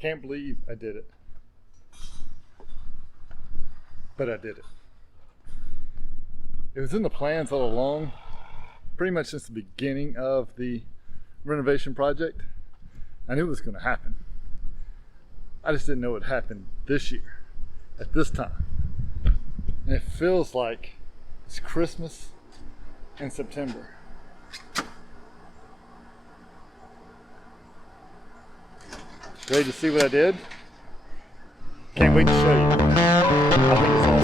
can't believe I did it. But I did it. It was in the plans all along, pretty much since the beginning of the renovation project. I knew it was going to happen. I just didn't know it happened this year, at this time. And it feels like it's Christmas in September. Ready to see what I did? Can't wait to show you. I think it's awesome.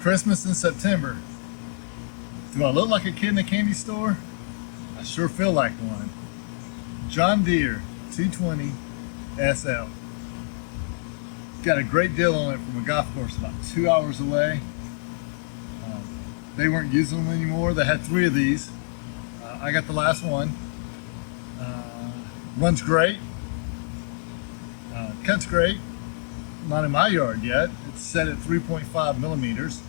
Christmas in September. Do I look like a kid in a candy store? I sure feel like one. John Deere 220SL. Got a great deal on it from a golf course about 2 hours away. They weren't using them anymore. They had 3 of these. I got the last one. Runs great. Cuts great. Not in my yard yet. It's set at 3.5 millimeters.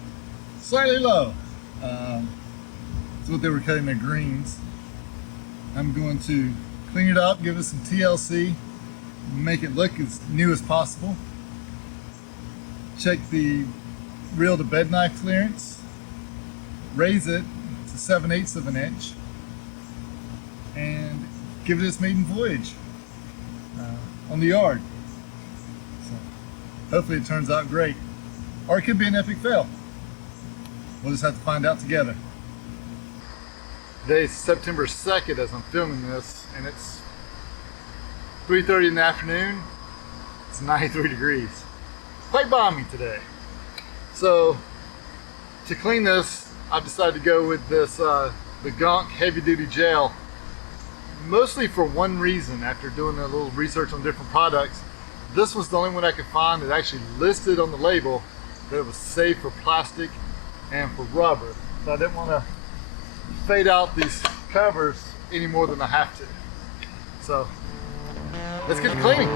Slightly low. That's what they were cutting their greens. I'm going to clean it up, give it some TLC, make it look as new as possible. Check the reel to bed knife clearance, raise it to 7/8 of an inch, and give it its maiden voyage on the yard. So hopefully it turns out great, or it could be an epic fail. We'll just have to find out together. Today's September 2nd as I'm filming this, and it's 3:30 in the afternoon. It's 93 degrees. Quite balmy today. So to clean this, I've decided to go with this the Gunk heavy duty gel, mostly for one reason. After doing a little research on different products, this was the only one I could find that actually listed on the label that it was safe for plastic and for rubber. So I didn't want to fade out these covers any more than I have to. So let's get to cleaning.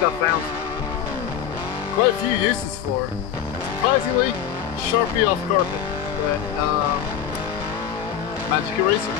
I found quite a few uses for. Surprisingly, Sharpie off carpet, but magic eraser.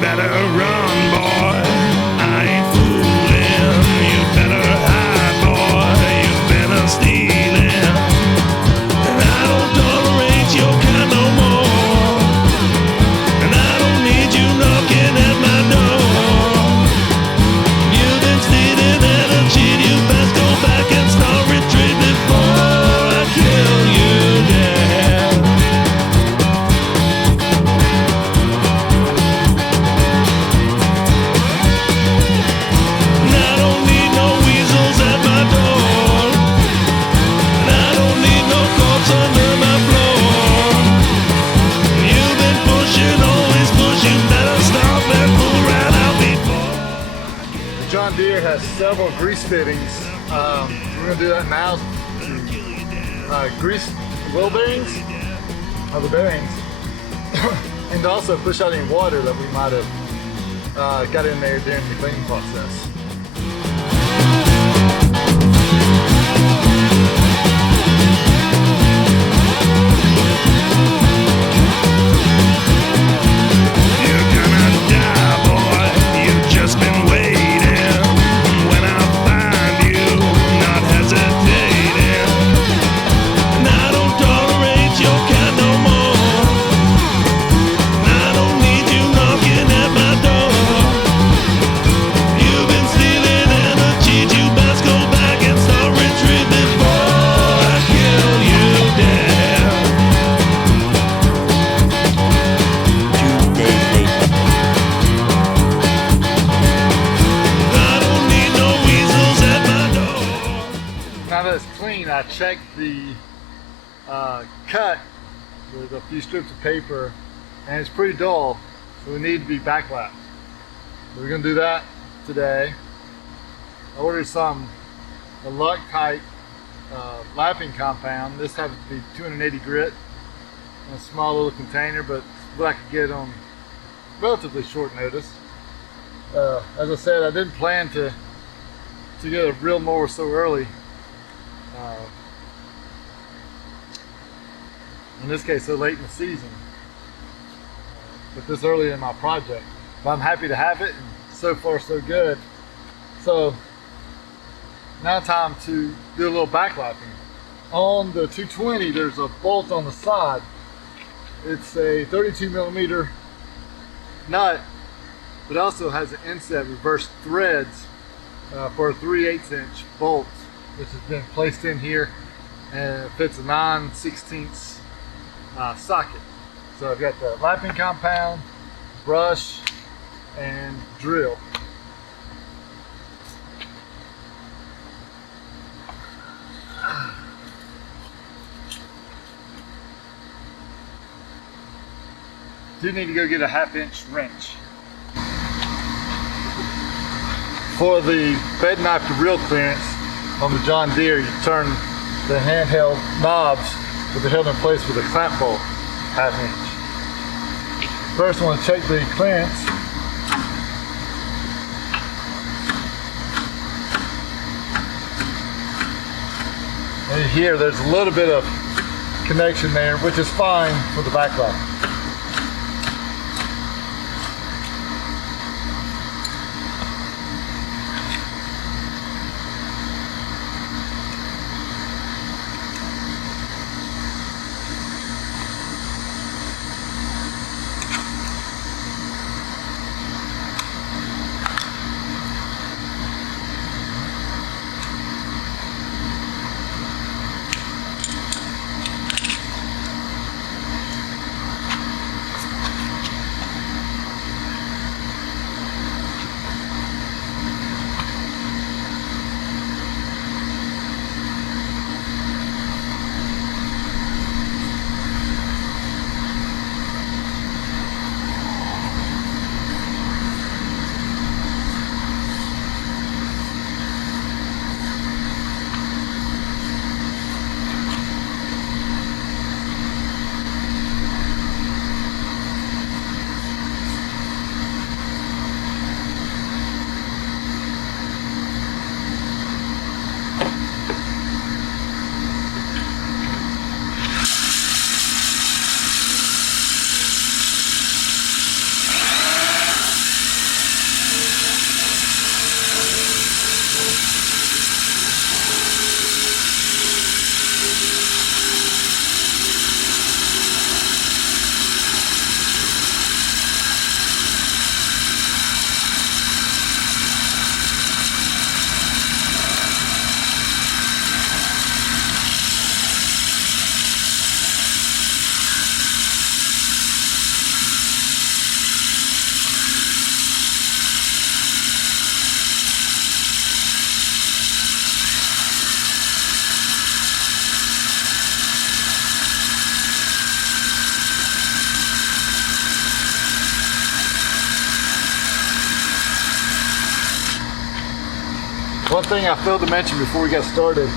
better run, boy. I ain't fooling. You better hide, boy. You better stealing. And I don't tolerate your kind no more. And I don't need you knocking at my door. Deere has several grease fittings. We're gonna do that now. Grease wheel bearings, the bearings, and also push out any water that we might have got in there during the cleaning process. Now that it's clean, I checked the cut with a few strips of paper, and it's pretty dull, so we need to be backlapped. So we're going to do that today. I ordered some Loctite lapping compound. This happens to be 280 grit in a small little container, but what I could get on relatively short notice. As I said, I didn't plan to get a real mower so early. In this case, so late in the season, but this early in my project. But I'm happy to have it, and so far so good. So now time to do a little backlapping. On the 220, there's a bolt on the side. It's a 32 millimeter nut, but also has an inset reverse threads for a 3/8 inch bolt, which has been placed in here, and it fits a 9/16 socket. So I've got the lapping compound, brush, and drill. Do need to go get a 1/2 inch wrench. For the bed knife to reel clearance on the John Deere, you turn the handheld knobs, but they're held in place with a clamp bolt, 1/2 inch. First, I want to check the clearance. And here, there's a little bit of connection there, which is fine for the backlap. One thing I failed to mention before we got started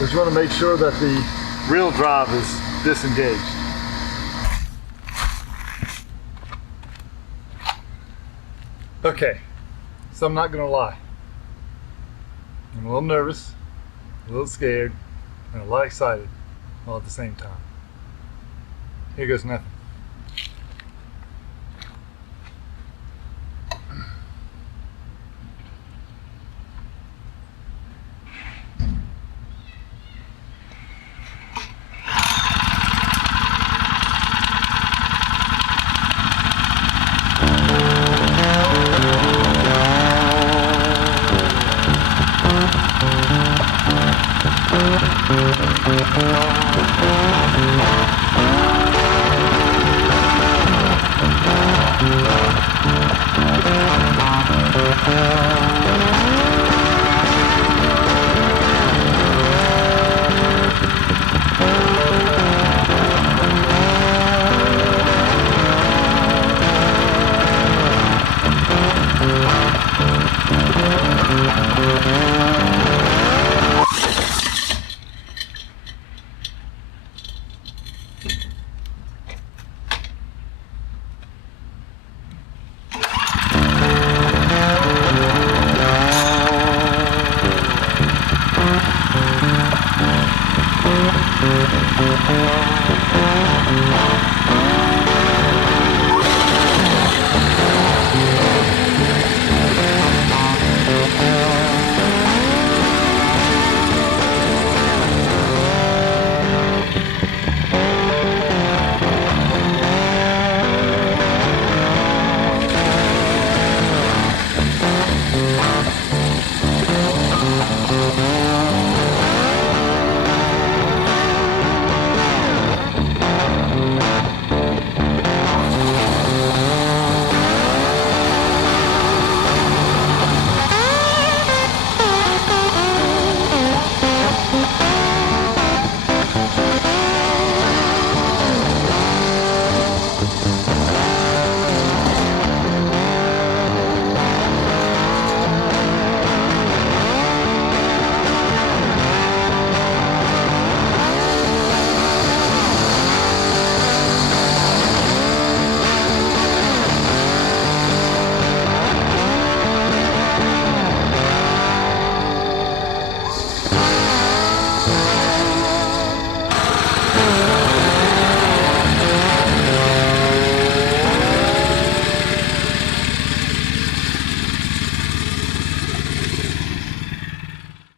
is we want to make sure that the real drive is disengaged. Okay, so I'm not gonna lie. I'm a little nervous, a little scared, and a lot excited all at the same time. Here goes nothing.